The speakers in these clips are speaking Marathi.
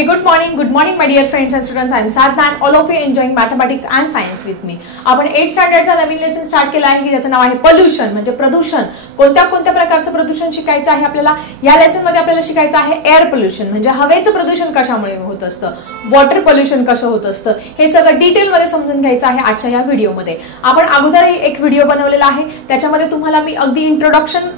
Hey, good morning my dear friends and students. I am Sadhna and all of you enjoying mathematics and science with me. आपण 8th स्टँडर्डचा नवीन लेसन स्टार्ट केला आहे की त्याचं नाव आहे पोल्युशन म्हणजे प्रदूषण. कोणत्या प्रकारचं प्रदूषण शिकायचं आहे आपल्याला. या लेसन मध्ये आपल्याला शिकायचं आहे एअर पोल्युशन म्हणजे हवेचं प्रदूषण कशामुळे होत असतं, वॉटर पोल्युशन कसं होत असतं, हे सगळं डिटेल मध्ये समजून घ्यायचं आहे आजच्या या व्हिडिओमध्ये. आपण अगोदरही एक व्हिडिओ बनवलेला आहे, त्याच्यामध्ये तुम्हाला मी अगदी इंट्रोडक्शन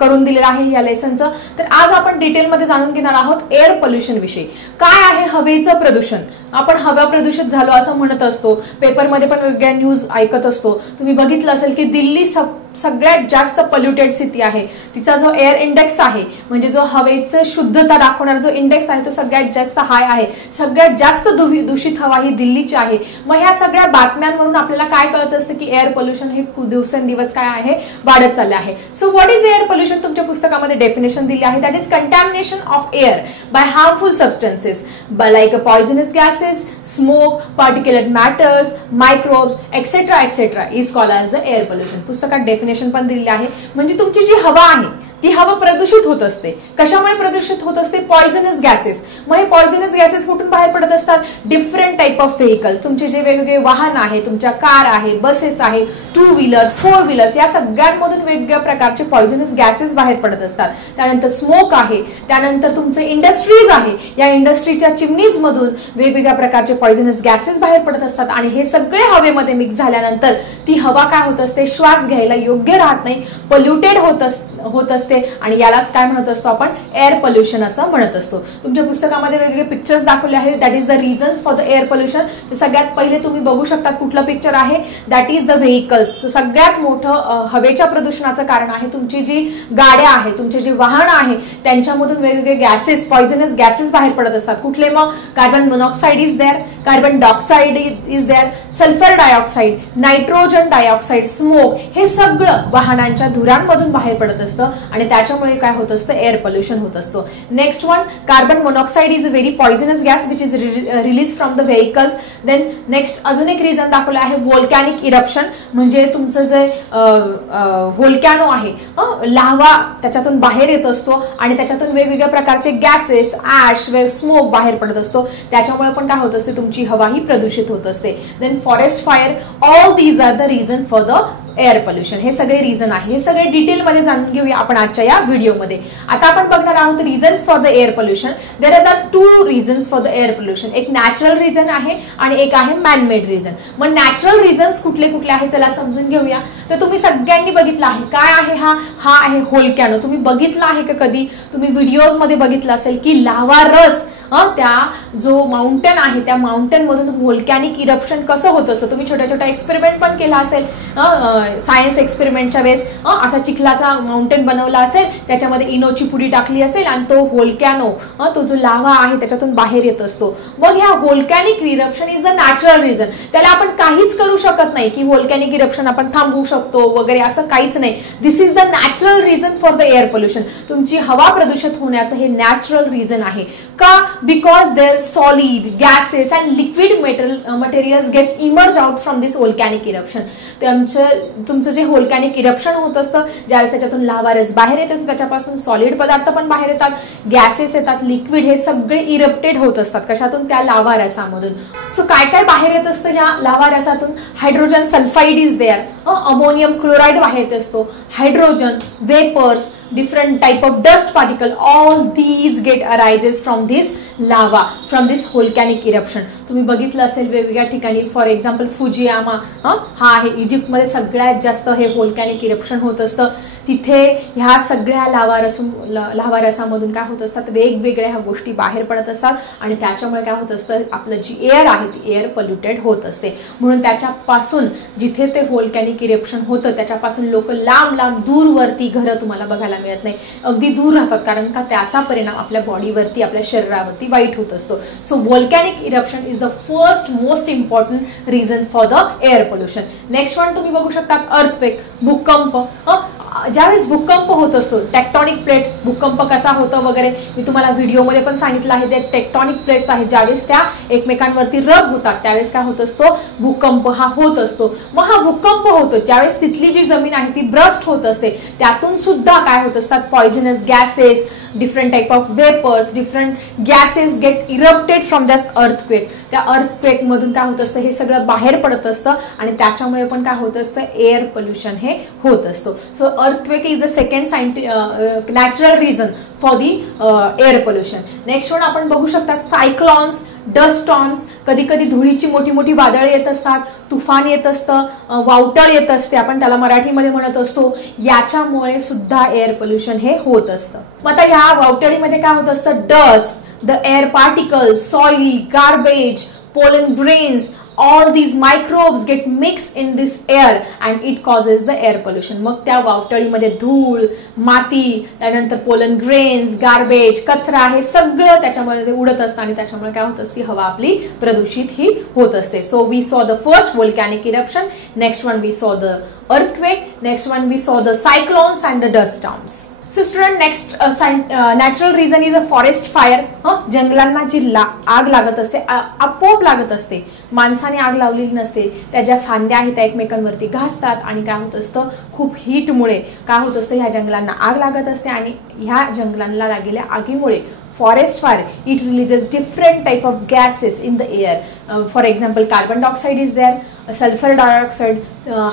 करून दिलेलं आहे या लेसनचं. तर आज आपण डिटेल मध्ये जाणून घेणार आहोत एअर पोल्युशन विषयी. काय आहे हवेचं प्रदूषण. आपण हवा प्रदूषित झालो असं म्हणत असतो, पेपरमध्ये पण वेगळ्या न्यूज ऐकत असतो. तुम्ही बघितलं असेल की दिल्ली सगळ्यात जास्त पोल्युटेड सिटी आहे. तिचा जो एअर इंडेक्स आहे म्हणजे जो हवेचं शुद्धता दाखवणारा जो इंडेक्स आहे तो सगळ्यात जास्त हाय आहे. सगळ्यात जास्त दूषित हवा ही दिल्लीची आहे. मग ह्या सगळ्या बातम्यांवरून आपल्याला काय कळत असतं की एअर पोल्युशन हे दिवसेंदिवस काय आहे वाढत चालले आहे. So what is air pollution तुमच्या पुस्तकामध्ये डेफिनेशन दिली आहे. That is contamination of air by harmful substances like poisonous gases, smoke, particulate matters, microbes etcetera is called as the air pollution. पुस्तकात डेफिनेशन पण दिलेली आहे. म्हणजे तुमची जी हवा आहे ती हवा प्रदूषित होत असते. कशामुळे प्रदूषित होत असते? Poisonous gases. मग हे पॉइझनस गॅसेस कुठून बाहेर पडत असतात? Different type of vehicle. तुमचे जे वेगवेगळे वाहन आहे, तुमच्या कार आहे, बसेस आहे, 2 व्हीलर्स, 4 व्हीलर्स, या सगळ्यांमधून वेगवेगळ्या प्रकारचे पॉइझनस गॅसेस बाहेर पडत असतात. त्यानंतर स्मोक आहे, त्यानंतर तुमचे इंडस्ट्रीज आहे, या इंडस्ट्रीच्या चिमनीज मधून वेगवेगळ्या प्रकारचे पॉइझनस गॅसेस बाहेर पडत असतात आणि हे सगळे हवेमध्ये मिक्स झाल्यानंतर ती हवा काय होत असते? श्वास घ्यायला योग्य राहत नाही, पोल्युटेड होत असते आणि यालाच काय म्हणत असतो आपण? एअर पोल्युशन असं म्हणत असतो. तुमच्या पुस्तकामध्ये वेगवेगळे पिक्चर्स दाखवले आहेत. That is the reasons for the air pollution. सगळ्यात पहिले तुम्ही बघू शकता कुठलं पिक्चर आहे. That is the vehicles. सगळ्यात मोठं हवेच्या प्रदूषणाचं कारण आहे तुमची जी गाड्या आहे, तुमचे जे वाहन आहे त्यांच्यामधून वेगवेगळे गॅसेस, पॉइझनस गॅसेस बाहेर पडत असतात. कुठले? मग carbon monoxide is there, carbon dioxide is there, sulphur dioxide, nitrogen dioxide, smoke, हे सगळं वाहनांच्या धुरांमधून बाहेर पडत असतं आणि त्याच्यामुळे काय होत असतं? एअर पोल्युशन होत असतो. Next one, carbon monoxide is a very poisonous gas which is release from the vehicles. Then next अजून एक रिझन दाखवलं आहे व्होल्कॅनिक इरप्शन म्हणजे तुमचं जे व्होल्कॅनो आहे, लाव्हा त्याच्यातून बाहेर येत असतो आणि त्याच्यातून वेगवेगळ्या प्रकारचे गॅसेस, ऍश, स्मोक बाहेर पडत असतो. त्याच्यामुळे पण काय होत असते? तुमची हवा ही प्रदूषित होत असते. Then forest fire, all these are the reason for the air pollution. हे सगळे रिझन आहे. हे सगळे डिटेलमध्ये जाणून घेऊया आपण आजच्या या व्हिडिओमध्ये. आता आपण बघणार आहोत reasons for the air pollution. There are the 2 reasons for the air pollution. एक नॅचरल रिझन आहे आणि एक आहे मॅनमेड रिझन. मग नॅचरल रिझन्स कुठले कुठले आहे चला समजून घेऊया. तर तुम्ही सगळ्यांनी बघितलं आहे काय आहे हा आहे व्होल्कॅनो. तुम्ही बघितला आहे का कधी? तुम्ही व्हिडिओज मध्ये बघितलं असेल की लावा रस, त्या जो माउंटेन आहे त्या माउंटेन मधून व्होल्कॅनिक इरप्शन कसं होत असतं. तुम्ही छोट्या छोट्या एक्सपेरिमेंट पण केला असेल. सायन्स एक्सपेरिमेंटच्या वेळेस असा चिखलाचा माउंटेन बनवला असेल, त्याच्यामध्ये इनोची पुडी टाकली असेल आणि तो व्होल्कॅनो, तो जो लावा आहे त्याच्यातून बाहेर येत असतो. मग ह्या volcanic eruption is the natural reason. त्याला आपण काहीच करू शकत नाही की व्होल्कॅनिक इरप्शन आपण थांबवू शकतो वगैरे, असं काहीच नाही. This is the natural reason for the air pollution. तुमची हवा प्रदूषित होण्याचं हे नॅचरल रिझन आहे. का? Because there solid, gases and liquid materials gets emerge out from this volcanic eruption. तुमचं जे व्होल्कॅनिक इरप्शन होत असतं, ज्यावेळेस त्याच्यातून लावा रस बाहेर येत असतो, त्याच्यापासून सॉलिड पदार्थ पण बाहेर येतात, गॅसेस येतात, लिक्विड, हे सगळे इरप्टेड होत असतात. कशातून? त्या लावा रसामधून. सो काय काय बाहेर येत असतं या लावा रसातून? Hydrogen sulphide is there, ammonium chloride बाहेर येत असतो, hydrogen, vapours, different type of dust particle, all these get arises from this lava, from this volcanic eruption. तुम्ही बघितलं असेल वेगवेगळ्या ठिकाणी. फॉर एक्झाम्पल फुजियामा हा आहे इजिप्तमध्ये सगळ्यात जास्त हे व्होल्कॅनिक इरप्शन होत असतं. तिथे ह्या सगळ्या लावा रसामधून काय होत असतात? वेगवेगळ्या ह्या गोष्टी बाहेर पडत असतात आणि त्याच्यामुळे काय होत असतं? आपलं जी एअर आहे ती एअर पोल्युटेड होत असते. म्हणून त्याच्यापासून जिथे ते व्होल्कॅनिक इरप्शन होतं त्याच्यापासून लोक लांब लांब दूरवरती घरं तुम्हाला बघायला मिळत नाही, अगदी दूर राहतात, कारण का त्याचा परिणाम आपल्या बॉडीवरती, आपल्या शरीरावरती वाईट होत असतो. So volcanic eruption is the first most important reason for the air pollution. Next one तुम्ही बघू शकता अर्थक्वेक, भूकंप. ज्यावेळेस भूकंप होत असतो, टेक्टॉनिक प्लेट, भूकंप कसा होतो वगैरे मी तुम्हाला व्हिडिओमध्ये पण सांगितलं आहे. ते टेक्टॉनिक प्लेट्स आहेत, ज्यावेळेस त्या एकमेकांवरती रब होतात त्यावेळेस काय होत असतो? भूकंप हा होत असतो. मग हा भूकंप होतो ज्यावेळेस तिथली जी जमीन आहे ती ब्रस्ट होत असते, त्यातून सुद्धा काय होत असतात? Poisonous gases, different type of vapors, different gases get erupted from this earthquake. त्या अर्थक्वेक मधून काय होत असतं, हे सगळं बाहेर पडत असतं आणि त्याच्यामुळे पण काय होत असतं, एअर पोल्युशन हे होत असतो. So earthquake is the second natural reason for the air pollution. Next one आपण बघू शकता सायक्लॉन्स, डस्ट स्टॉर्म्स. कधी कधी धुळीची मोठी मोठी वादळ येत असतात, तुफान येत असतं, वावटळ येत असते, आपण त्याला मराठीमध्ये म्हणत असतो. याच्यामुळे सुद्धा एअर पोल्युशन हे होत असतं. मग आता ह्या वावटळीमध्ये काय होत असतं, dust, the air particles, soil, garbage, pollen grains, all these microbes get mixed in this air and it causes the air pollution. मग त्या वावटळीमध्ये धूळ, माती, त्यानंतर pollen grains, garbage, कचरा हे सगळं त्याच्यामध्ये उडत असतं आणि त्याच्यामुळे काय होत असते, हवा आपली प्रदूषित ही होत असते. So we saw the first volcanic eruption, next one we saw the earthquake, next one we saw the cyclones and the dust storms. So student, next natural reason is a forest fire. जंगलांना जी आग लागत असते, आपोआप लागत असते, माणसाने आग लावलेली नसते. त्या ज्या फांद्या आहेत त्या एकमेकांवरती घासतात आणि काय होत असतं, खूप हीटमुळे काय होत असतं, ह्या जंगलांना आग लागत असते आणि ह्या जंगलांना लागलेल्या आगीमुळे forest fire, it releases different type of gases in the air. For example, carbon dioxide is there, sulfur dioxide,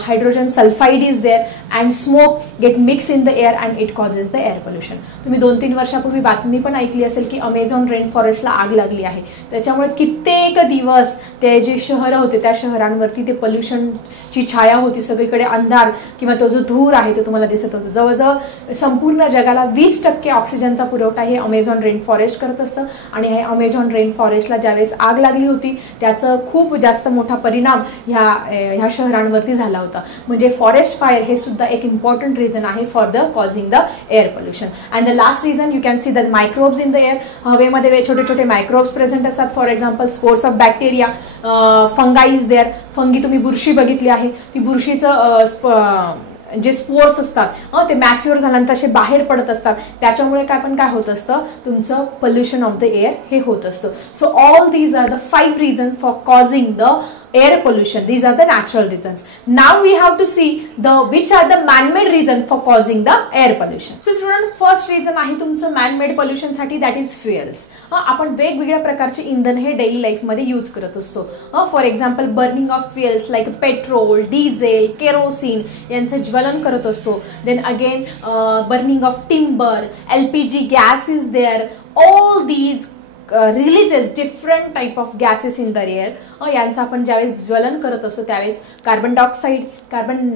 hydrogen sulfide is there, and smoke get mixed in the air and it causes the air pollution. तुम्ही 2-3 वर्षापूर्वी बातमी पण ऐकली असेल की अमेझॉन रेन फॉरेस्टला आग लागली आहे. त्याच्यामुळे कित्येक दिवस ते जे शहर होते त्या शहरांवरती ते पोल्युशनची छाया होती, सगळीकडे अंधार किंवा तो जो धूर आहे तो तुम्हाला दिसत होता. जवळजवळ संपूर्ण जगाला 20% ऑक्सिजनचा पुरवठा हे अमेझॉन रेन फॉरेस्ट करत असतं आणि हे अमेझॉन रेन फॉरेस्टला ज्यावेळेस आग लागली होती त्याचा खूप जास्त मोठा परिणाम ह्या शहरांवरती झाला होता. म्हणजे फॉरेस्ट फायर हे सुद्धा एक इम्पॉर्टंट रिझन आहे for the causing the air pollution. And the last reason you can see the microbes in the air. हवेमध्ये छोटे छोटे मायक्रोब्स प्रेझेंट असतात. For example spores of bacteria, fungi is there. Fungi तुम्ही बुरशी बघितली आहे, ती बुरशीचं जे स्पोर्स असतात ते मॅच्युअर झाल्यानंतर असे बाहेर पडत असतात. त्याच्यामुळे काय होत असतं, तुमचं पोल्युशन ऑफ द एअर हे होत असतं. So all these are the 5 reasons for causing the air pollution. These are the natural reasons. Now we have to see which are the man-made reason for causing the air pollution. So student, first reason आहे तुमचं man-made pollution साठी, that is fuels. आपण वेगवेगळ्या प्रकारचे इंधन हे डेली लाईफ मध्ये यूज करत असतो. For example burning of fuels like petrol, diesel, kerosene यांचं ज्वलन करत असतो. Then again burning of timber, LPG gas is there. All these releases different type of gases in the air. यांचं आपण ज्यावेळेस ज्वलन करत असतो त्यावेळेस carbon dioxide, carbon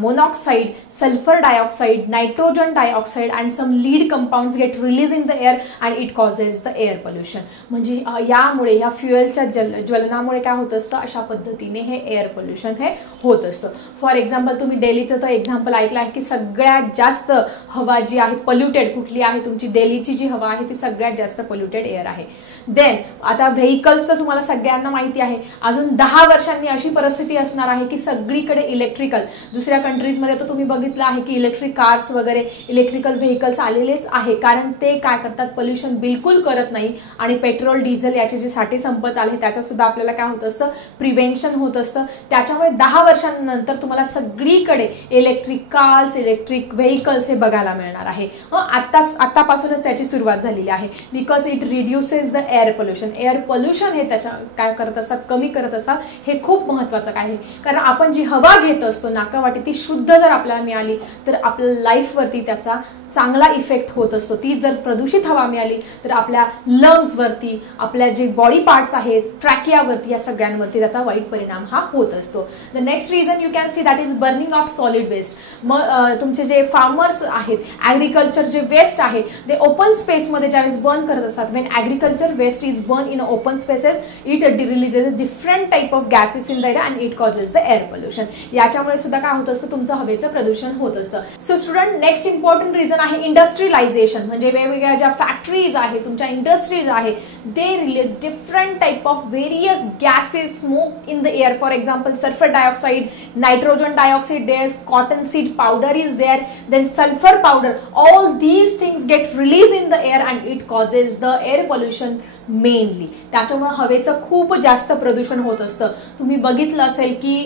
monoxide, sulphur dioxide, nitrogen dioxide and some lead compounds get release in the air and it causes the air pollution. म्हणजे यामुळे ह्या फ्युएलच्या ज्वलनामुळे काय होत असतं, अशा पद्धतीने हे एअर पोल्युशन हे होत असतं. फॉर एक्झाम्पल तुम्ही दिल्लीचं तर एक्झाम्पल ऐकलं आहे की सगळ्यात जास्त हवा जी आहे पोल्युटेड कुठली आहे, तुमची दिल्लीची जी हवा आहे ती सगळ्यात जास्त पोल्युटेड एअर आहे. देन आता व्हेकल्स तर तुम्हाला सगळ्यांना माहिती आहे. अजून 10 वर्षांनी अशी परिस्थिती असणार आहे की सगळीकडे इलेक्ट्रिकल, दुसऱ्या कंट्रीजमध्ये तर तुम्ही बघितलं आहे की इलेक्ट्रिक कार्स वगैरे इलेक्ट्रिकल व्हेकल्स आलेलेच आहे. कारण ते काय करतात, पोल्युशन बिलकुल करत नाही आणि पेट्रोल डिझेल याचे जे साठे संपत आले त्याचा सुद्धा आपल्याला काय होत असतं, प्रिव्हेन्शन होत असतं. त्याच्यामुळे 10 वर्षांनंतर तुम्हाला सगळीकडे इलेक्ट्रिक कार्स, इलेक्ट्रिक व्हेकल्स हे बघायला मिळणार आहे. आतापासूनच त्याची सुरुवात झालेली आहे. Because it reduces the air pollution. Air pollution हे त्याच्या काय करत असतात, कमी करत असतात. हे खूप महत्वाचं आहे. कारण आपण जी हवा घेत असतो नाकावाटी ती शुद्ध जर आपल्याला मिळाली तर आपल्या लाईफवरती त्याचा चांगला इफेक्ट होत असतो. ती जर प्रदूषित हवा मिळाली तर आपल्या लंग्सवरती, आपल्या जे बॉडी पार्ट्स आहेत, ट्रॅकियावरती, या सगळ्यांवरती त्याचा वाईट परिणाम हा होत असतो. The next reason you can see that is burning of solid waste. मग तुमचे जे फार्मर्स आहेत, ॲग्रिकल्चर जे वेस्ट आहे ते ओपन स्पेसमध्ये ज्यावेळेस बर्न करत असतात. When agriculture waste is burn in open spaces it releases different type of gases in the air and it causes the air pollution. याच्यामुळे सुद्धा काय होत असतं, तुमचं हवेचं प्रदूषण होत असतं. So student, next important reason आहे इंडस्ट्रियलायझेशन. म्हणजे वेगवेगळ्या ज्या फॅक्टरीज आहेत, तुमच्या इंडस्ट्रीज आहे, they release different type of various gases, smoke in the air. For example sulphur dioxide, nitrogen dioxide, there cotton seed powder is there, then sulphur powder. All these things get release in the air and it causes the air pollution mainly. त्याच्यामुळे हवेचं खूप जास्त प्रदूषण होत असतं. तुम्ही बघितलं असेल की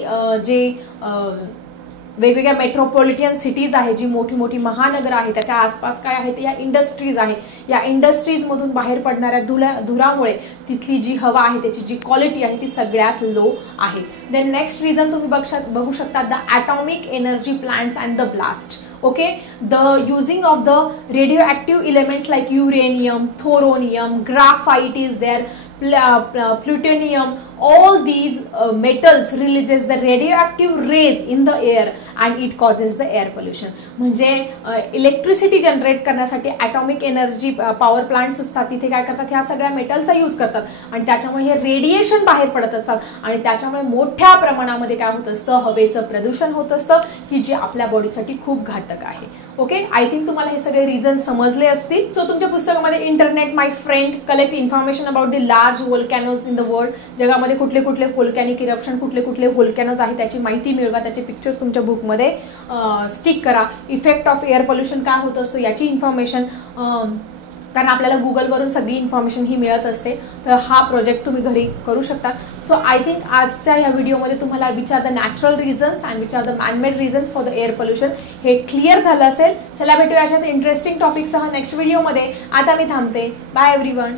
जे वेगवेगळ्या मेट्रोपॉलिटन सिटीज आहे, जी मोठी मोठी महानगर आहे, त्याच्या आसपास काय आहे, या इंडस्ट्रीज आहे. या इंडस्ट्रीज मधून बाहेर पडणाऱ्या धुरामुळे तिथली जी हवा आहे त्याची जी क्वालिटी आहे ती सगळ्यात लो आहे. देन नेक्स्ट रिझन तुम्ही बघू शकता, the atomic energy plants and the blast. Okay, the using of the radioactive elements like uranium, thorium, graphite is there, plutonium, all these metals releases the radioactive rays in the air and it causes the air pollution. म्हणजे इलेक्ट्रिसिटी जनरेट करण्यासाठी ॲटॉमिक एनर्जी पॉवर प्लांट्स असतात, तिथे काय करतात, ह्या सगळ्या मेटलचा यूज करतात आणि त्याच्यामुळे हे रेडिएशन बाहेर पडत असतात आणि त्याच्यामुळे मोठ्या प्रमाणामध्ये काय होत असतं, हवेचं प्रदूषण होत असतं, की जे आपल्या बॉडीसाठी खूप घातक आहे. ओके, आय थिंक तुम्हाला हे सगळे रिझन समजले असतील. सो तुमच्या पुस्तकामध्ये internet my friend collect information about the large volcanoes in the world, जगामध्ये कुठले कुठले व्होल्कॅनिक इरप्शन, कुठले कुठले व्होल्कॅनोज आहे त्याची माहिती मिळवा, त्याचे पिक्चर्स तुमच्या बुकमध्ये स्टिक करा. इफेक्ट ऑफ एअर पोल्युशन काय होत असतं याची इन्फॉर्मेशन, कारण आपल्याला गुगलवरून सगळी इन्फॉर्मेशन ही मिळत असते, तर हा प्रोजेक्ट तुम्ही घरी करू शकता. सो आय थिंक आजच्या या व्हिडिओमध्ये तुम्हाला which are the natural reasons and which are the man-made reasons for the air pollution हे क्लिअर झालं असेल. चला भेटूया अशाच इंटरेस्टिंग टॉपिकसह नेक्स्ट व्हिडिओमध्ये. आता मी थांबते. Bye everyone.